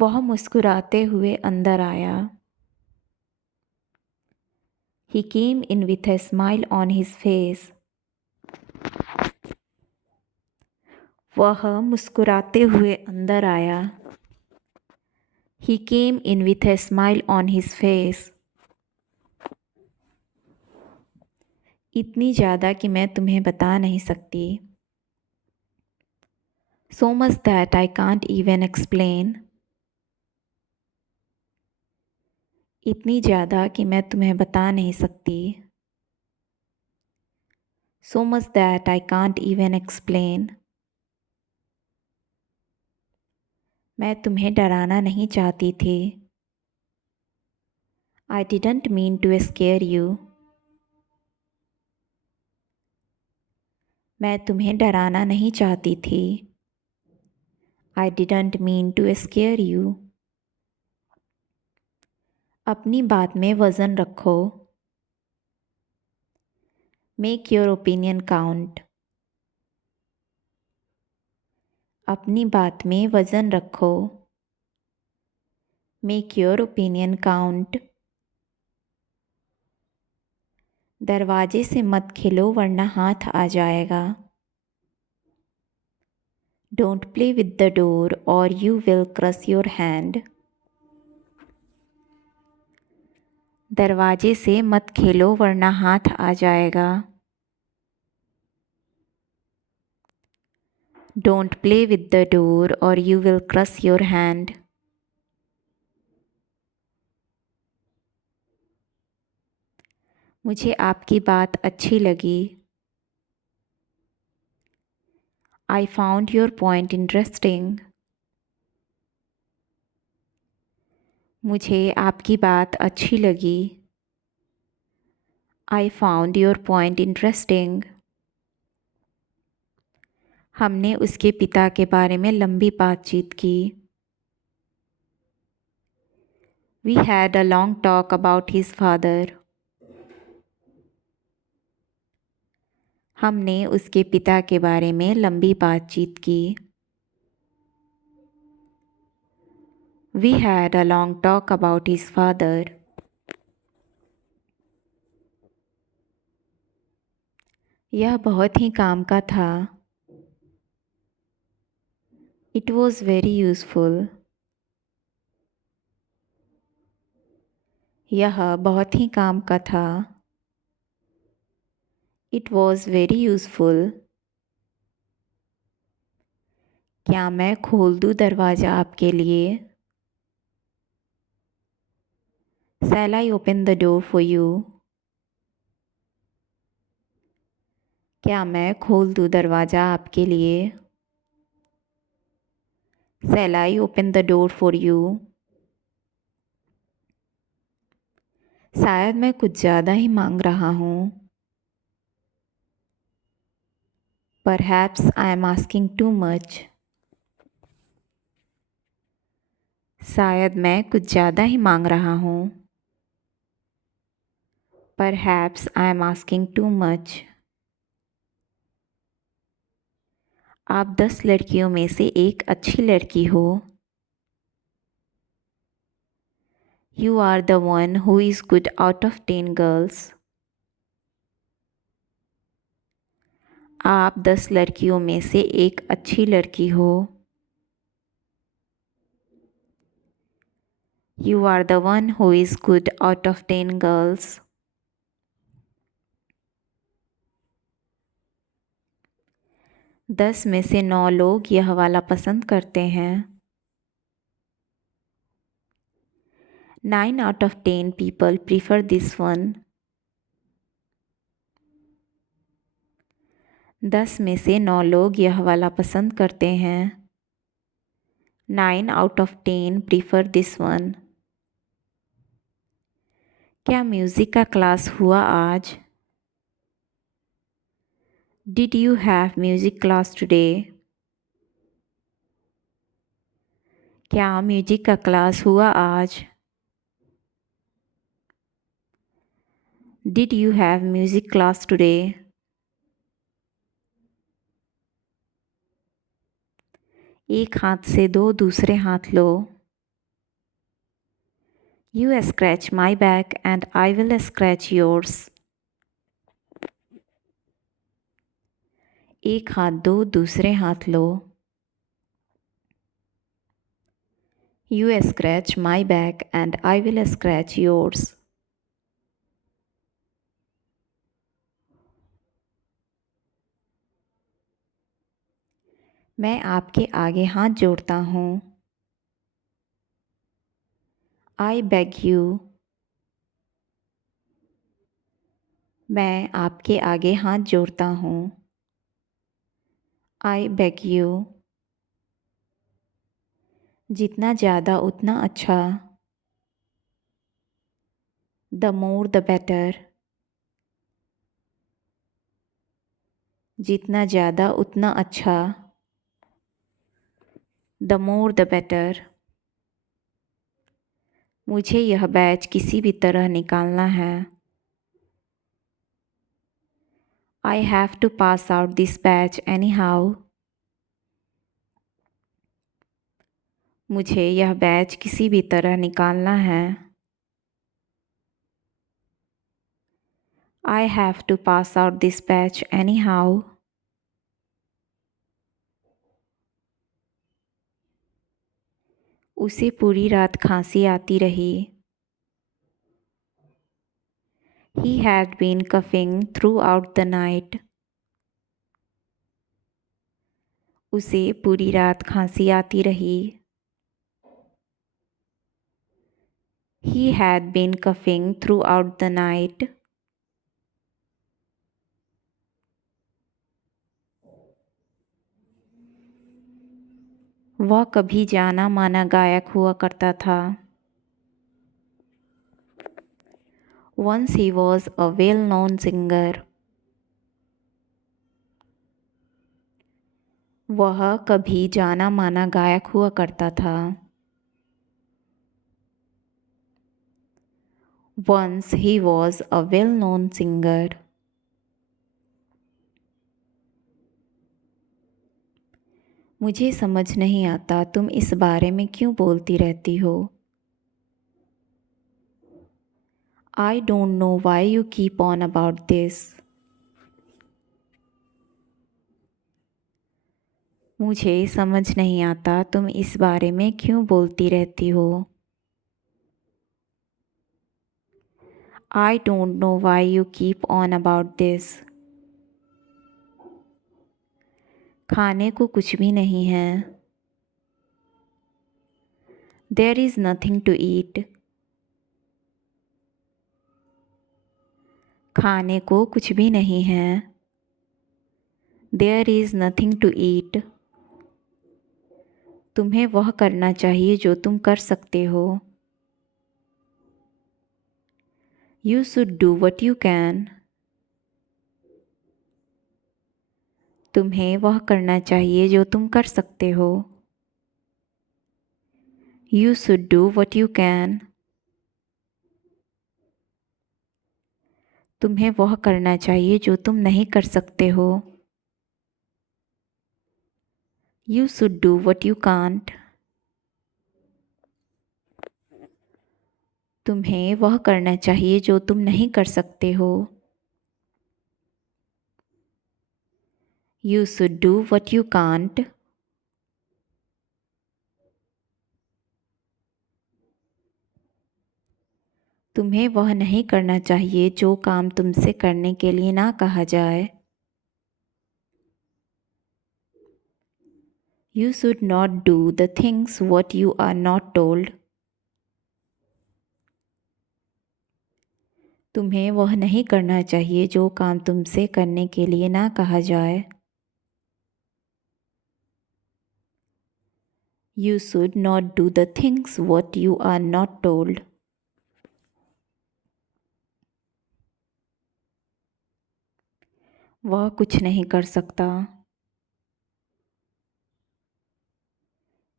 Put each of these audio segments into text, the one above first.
वह मुस्कुराते हुए अंदर आया। He came in with a smile on his face. वह मुस्कुराते हुए अंदर आया। He came in with a smile on his face. इतनी ज़्यादा कि मैं तुम्हें बता नहीं सकती। So much that I can't even explain. इतनी ज़्यादा कि मैं तुम्हें बता नहीं सकती। So much that I can't even explain. मैं तुम्हें डराना नहीं चाहती थी। I didn't mean to scare you. मैं तुम्हें डराना नहीं चाहती थी। I didn't mean to scare you. अपनी बात में वज़न रखो। Make your opinion count. अपनी बात में वज़न रखो। Make your opinion count. दरवाजे से मत खेलो वरना हाथ आ जाएगा। Don't play with the door or you will crush your hand. दरवाजे से मत खेलो वरना हाथ आ जाएगा। Don't play with the door or you will crush your hand. मुझे आपकी बात अच्छी लगी। I found your point interesting. मुझे आपकी बात अच्छी लगी। I found your point interesting. हमने उसके पिता के बारे में लंबी बातचीत की। We had a long talk about his father. हमने उसके पिता के बारे में लंबी बातचीत की। We had a long talk about his father. यह बहुत ही काम का था। It was very useful. यह बहुत ही काम का था। It was very useful. क्या मैं खोल दूँ दरवाज़ा आपके लिए? Shall I open the door for you? क्या मैं खोल दूँ दरवाज़ा आपके लिए? Shall I open the door for you? शायद मैं कुछ ज़्यादा ही मांग रहा हूँ। Perhaps I am asking too much. शायद मैं कुछ ज़्यादा ही मांग रहा हूँ। Perhaps I am asking too much. आप 10 लड़कियों में से एक अच्छी लड़की हो। You are the one who is good out of 10 girls. आप 10 लड़कियों में से एक अच्छी लड़की हो। You are the one who is good out of 10 girls. दस में से 9 लोग यह वाला पसंद करते हैं। 9 out of 10 people prefer this one. 10 में से 9 लोग यह वाला पसंद करते हैं। 9 out of 10 prefer this one. क्या म्यूज़िक का क्लास हुआ आज? Did you have music class today? क्या म्यूजिक का क्लास हुआ आज? Did you have music class today? एक हाथ से दो दूसरे हाथ लो। You scratch my back and I will scratch yours. एक हाथ दो, दूसरे हाथ लो. You scratch my back and I will scratch yours. मैं आपके आगे हाथ जोड़ता हूँ. I beg you. मैं आपके आगे हाथ जोड़ता हूँ. I beg you. जितना ज़्यादा उतना अच्छा. The more the better. जितना ज़्यादा उतना अच्छा. The more the better. मुझे यह बैच किसी भी तरह निकालना है. I have to pass out this batch anyhow. मुझे यह बैच किसी भी तरह निकालना है. I have to pass out this batch anyhow. उसे पूरी रात खांसी आती रही. He had been coughing throughout the night. उसे पूरी रात खांसी आती रही. He had been coughing throughout the night. वह कभी जाना माना गायक हुआ करता था. Once he was a well-known singer. वह कभी जाना माना गायक हुआ करता था. Once he was a well-known singer. मुझे समझ नहीं आता तुम इस बारे में क्यों बोलती रहती हो. I don't know why you keep on about this. मुझे समझ नहीं आता तुम इस बारे में क्यों बोलती रहती हो. I don't know why you keep on about this. खाने को कुछ भी नहीं है. There is nothing to eat. खाने को कुछ भी नहीं है. There is nothing to eat. तुम्हें वह करना चाहिए जो तुम कर सकते हो. You should do what you can. तुम्हें वह करना चाहिए जो तुम कर सकते हो. You should do what you can. तुम्हें वह करना चाहिए जो तुम नहीं कर सकते हो. You should do what you can't. तुम्हें वह करना चाहिए जो तुम नहीं कर सकते हो. You should do what you can't. तुम्हें वह नहीं करना चाहिए जो काम तुमसे करने के लिए ना कहा जाए. You should not do the things what you are not told. तुम्हें वह नहीं करना चाहिए जो काम तुमसे करने के लिए ना कहा जाए. You should not do the things what you are not told. वह कुछ नहीं कर सकता.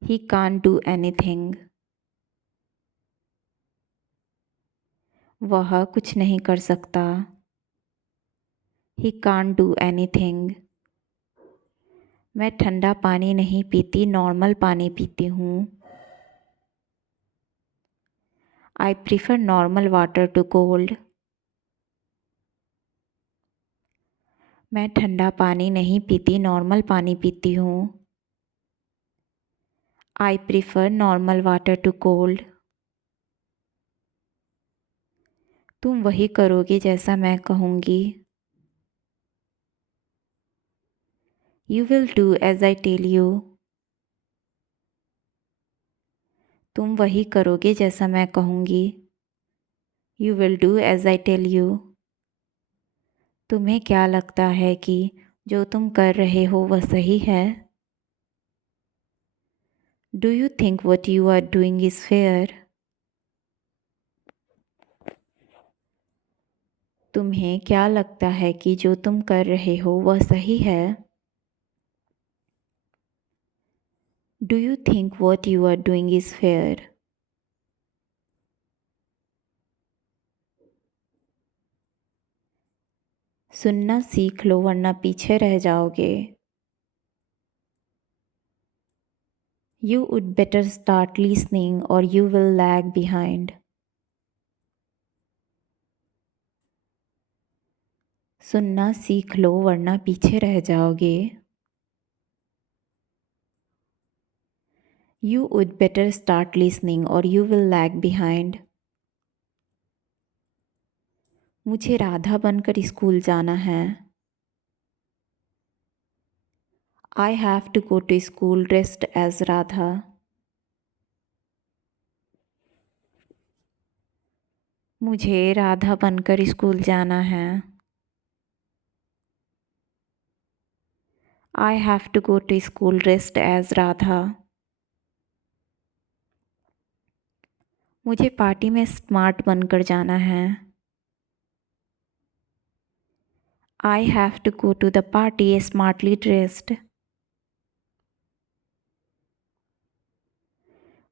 He can't do anything. वह कुछ नहीं कर सकता. He can't do anything. मैं ठंडा पानी नहीं पीती, नॉर्मल पानी पीती हूँ. I prefer normal water to cold. मैं ठंडा पानी नहीं पीती, नॉर्मल पानी पीती हूँ. I prefer normal water to cold. तुम वही करोगे जैसा मैं कहूँगी. You will do as I tell you. तुम वही करोगे जैसा मैं कहूँगी. You will do as I tell you. तुम्हें क्या लगता है कि जो तुम कर रहे हो वह सही है? Do you think what you are doing is fair? तुम्हें क्या लगता है कि जो तुम कर रहे हो वह सही है? Do you think what you are doing is fair? सुनना सीख लो वरना पीछे रह जाओगे. You would better start listening or you will lag behind. सुनना सीख लो वरना पीछे रह जाओगे. You would better start listening or you will lag behind. मुझे राधा बनकर स्कूल जाना है. I have to go to school dressed as Radha. मुझे राधा बनकर स्कूल जाना है. I have to go to school dressed as Radha. मुझे पार्टी में स्मार्ट बनकर जाना है. I have to go to the party smartly dressed.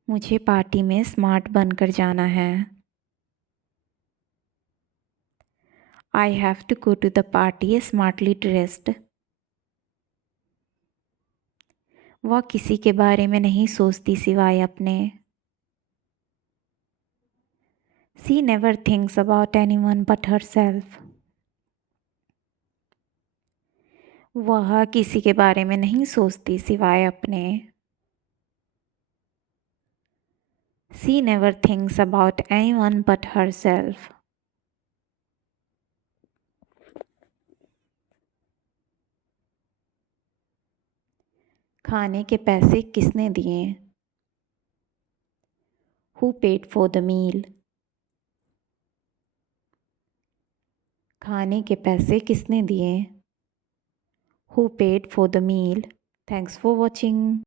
मुझे पार्टी में स्मार्ट बनकर जाना है. I have to go to the party smartly dressed. वह किसी के बारे में नहीं सोचती सिवाय अपने. She never thinks about anyone but herself. वह किसी के बारे में नहीं सोचती सिवाय अपने. She never thinks about anyone but herself. खाने के पैसे किसने दिए? Who paid for the meal? खाने के पैसे किसने दिए? Who paid for the meal? Thanks for watching.